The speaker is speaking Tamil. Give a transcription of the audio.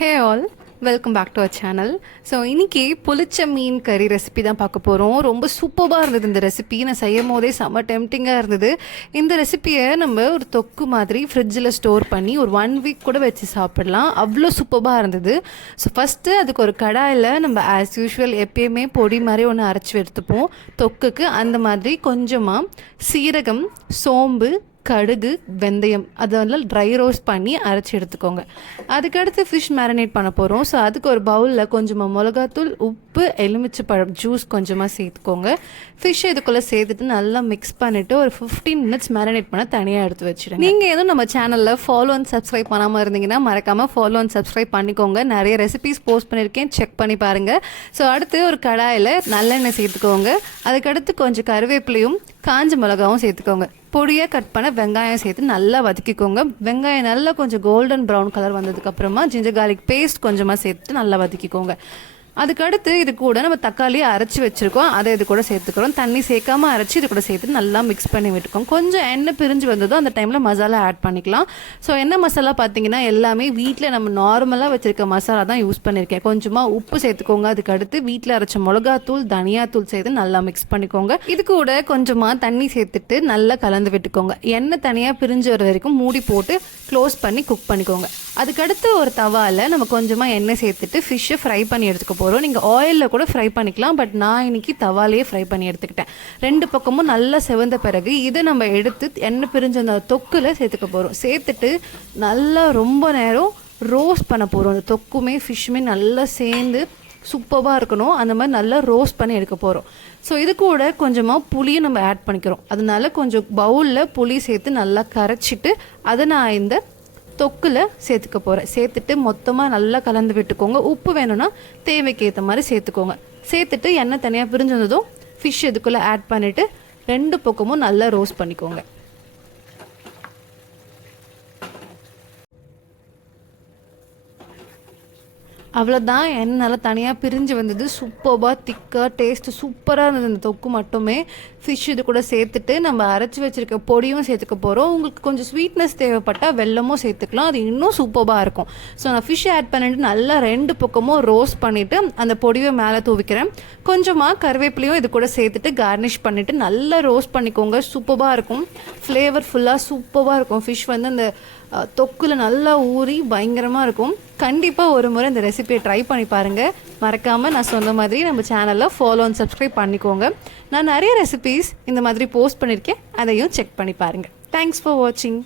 Hey all, welcome back to our channel. So இன்றைக்கி புளிச்ச மீன் கறி ரெசிபி தான் பார்க்க போகிறோம். ரொம்ப சூப்பராக இருந்தது இந்த ரெசிபி. நான் செய்யும் போதே செம்ம டெம்டிங்காக இருந்தது. இந்த ரெசிப்பியை நம்ம ஒரு தொக்கு மாதிரி ஃப்ரிட்ஜில் ஸ்டோர் பண்ணி ஒரு 1 வீக் கூட வச்சு சாப்பிடலாம். அவ்வளோ சூப்பராக இருந்தது. ஸோ ஃபஸ்ட்டு அதுக்கு ஒரு கடாயில் நம்ம ஆஸ் யூஷுவல் எப்பயுமே பொடி மாதிரி ஒன்று அரைச்சி எடுத்துப்போம் தொக்குக்கு. அந்த மாதிரி கொஞ்சமாக சீரகம், சோம்பு, கடுகு, வெந்தயம் அதெல்லாம் ட்ரை ரோஸ்ட் பண்ணி அரைச்சி எடுத்துக்கோங்க. அதுக்கடுத்து ஃபிஷ் மேரினேட் பண்ண போகிறோம். ஸோ அதுக்கு ஒரு பவுலில் கொஞ்சமாக மிளகாத்தூள், உப்பு, எலுமிச்சை பழம் ஜூஸ் கொஞ்சமாக சேர்த்துக்கோங்க. ஃபிஷ் இதுக்குள்ளே சேர்த்துட்டு நல்லா மிக்ஸ் பண்ணிவிட்டு ஒரு 15 மினிட்ஸ் மேரினேட் பண்ண தனியாக எடுத்து வச்சுடுங்க. நீங்கள் எதுவும் நம்ம சேனலில் ஃபாலோ அண்ட் சப்ஸ்கிரைப் பண்ணாமல் இருந்தீங்கன்னா மறக்காமல் ஃபாலோ அண்ட் சப்ஸ்கிரைப் பண்ணிக்கோங்க. நிறைய ரெசிபிஸ் போஸ்ட் பண்ணியிருக்கேன், செக் பண்ணி பாருங்கள். ஸோ அடுத்து ஒரு கடாயில் நல்லெண்ணெய் சேர்த்துக்கோங்க. அதுக்கடுத்து கொஞ்சம் கருவேப்பிலையும் காஞ்ச மிளகாவும் சேர்த்துக்கோங்க. பொடியாக கட் பண்ண வெங்காயம் சேர்த்து நல்லா வதக்கிக்கோங்க. வெங்காயம் நல்லா கொஞ்சம் கோல்டன் ப்ரௌன் கலர் வந்ததுக்கப்புறமா ஜிஞ்சர் கார்லிக் பேஸ்ட் கொஞ்சமாக சேர்த்து நல்லா வதக்கிக்கோங்க. அதுக்கடுத்து இது கூட நம்ம தக்காளியை அரைச்சி வச்சுருக்கோம், அதை இது கூட சேர்த்துக்கிறோம். தண்ணி சேர்க்காமல் அரைச்சி இது கூட சேர்த்து நல்லா மிக்ஸ் பண்ணி விட்டுக்கோங்க. கொஞ்சம் எண்ணெய் பிரிஞ்சு வந்ததோ அந்த டைமில் மசாலா ஆட் பண்ணிக்கலாம். ஸோ என்ன மசாலா பார்த்தீங்கன்னா எல்லாமே வீட்டில் நம்ம நார்மலாக வச்சுருக்க மசாலா தான் யூஸ் பண்ணியிருக்கேன். கொஞ்சமாக உப்பு சேர்த்துக்கோங்க. அதுக்கடுத்து வீட்டில் அரைச்ச மிளகாத்தூள், தனியாத்தூள் சேர்த்து நல்லா மிக்ஸ் பண்ணிக்கோங்க. இது கூட கொஞ்சமாக தண்ணி சேர்த்துட்டு நல்லா கலந்து விட்டுக்கோங்க. எண்ணெய் தனியாக பிரிஞ்சு வர வரைக்கும் மூடி போட்டு க்ளோஸ் பண்ணி குக் பண்ணிக்கோங்க. அதுக்கடுத்து ஒரு தவாவில் நம்ம கொஞ்சமாக எண்ணெய் சேர்த்துட்டு ஃபிஷ்ஷை ஃப்ரை பண்ணி எடுத்துக்க போகிறோம். நீங்கள் ஆயிலில் கூட ஃப்ரை பண்ணிக்கலாம், பட் நான் இன்றைக்கி தவாலையே ஃப்ரை பண்ணி எடுத்துக்கிட்டேன். 2 பக்கமும் நல்லா செவந்த பிறகு இதை நம்ம எடுத்து எண்ணெய் பிரிஞ்ச அந்த தொக்கில் சேர்த்துக்க போகிறோம். சேர்த்துட்டு நல்லா ரொம்ப நேரம் ரோஸ்ட் பண்ண போகிறோம். அந்த தொக்குமே ஃபிஷ்ஷுமே நல்லா சேர்ந்து சூப்பராக இருக்கணும். அந்த மாதிரி நல்லா ரோஸ்ட் பண்ணி எடுக்க போகிறோம். ஸோ இது கூட கொஞ்சமாக புளியும் நம்ம ஆட் பண்ணிக்கிறோம். அதனால கொஞ்சம் பவுலில் புளி சேர்த்து நல்லா கரைச்சிட்டு அதை நான் இந்த தொக்கில் சேர்த்துக்க போகிறேன். சேர்த்துட்டு மொத்தமாக நல்லா கலந்து விட்டுக்கோங்க. உப்பு வேணும்னா தேவைக்கு ஏற்ற மாதிரி சேர்த்துக்கோங்க. சேர்த்துட்டு எண்ணெய் தனியாக பிரிஞ்சு வந்ததும் ஃபிஷ் இதுக்குள்ளே ஆட் பண்ணிவிட்டு 2 பக்கமும் நல்லா ரோஸ்ட் பண்ணிக்கோங்க. அவ்வளோதான், எண்ணெய் நல்லா தனியாக பிரிஞ்சு வந்தது. சூப்பராக திக்காக டேஸ்ட்டு சூப்பராக இருந்தது இந்த தொக்கு மட்டுமே. ஃபிஷ் இது கூட சேர்த்துட்டு நம்ம அரைச்சி வச்சுருக்க பொடியும் சேர்த்துக்க போகிறோம். உங்களுக்கு கொஞ்சம் ஸ்வீட்னஸ் தேவைப்பட்டால் வெல்லமும் சேர்த்துக்கலாம், அது இன்னும் சூப்பராக இருக்கும். ஸோ நான் ஃபிஷ் ஆட் பண்ணிவிட்டு நல்லா 2 பக்கமும் ரோஸ்ட் பண்ணிவிட்டு அந்த பொடியை மேலே தூவிக்கிறேன். கொஞ்சமாக கருவேப்பிலையும் இது கூட சேர்த்துட்டு கார்னிஷ் பண்ணிவிட்டு நல்லா ரோஸ்ட் பண்ணிக்கோங்க. சூப்பராக இருக்கும், ஃப்ளேவர்ஃபுல்லாக சூப்பராக இருக்கும். ஃபிஷ் வந்து அந்த தொக்குல நல்லா ஊறி பயங்கரமாக இருக்கும். கண்டிப்பாக ஒரு முறை இந்த ரெசிபியை ட்ரை பண்ணி பாருங்கள். மறக்காமல் நான் சொன்ன மாதிரி நம்ம சேனலில் ஃபாலோ அண்ட் சப்ஸ்கிரைப் பண்ணிக்கோங்க. நான் நிறைய ரெசிபீஸ் இந்த மாதிரி போஸ்ட் பண்ணியிருக்கேன், அதையும் செக் பண்ணி பாருங்கள். தேங்க்ஸ் ஃபார் வாட்சிங்.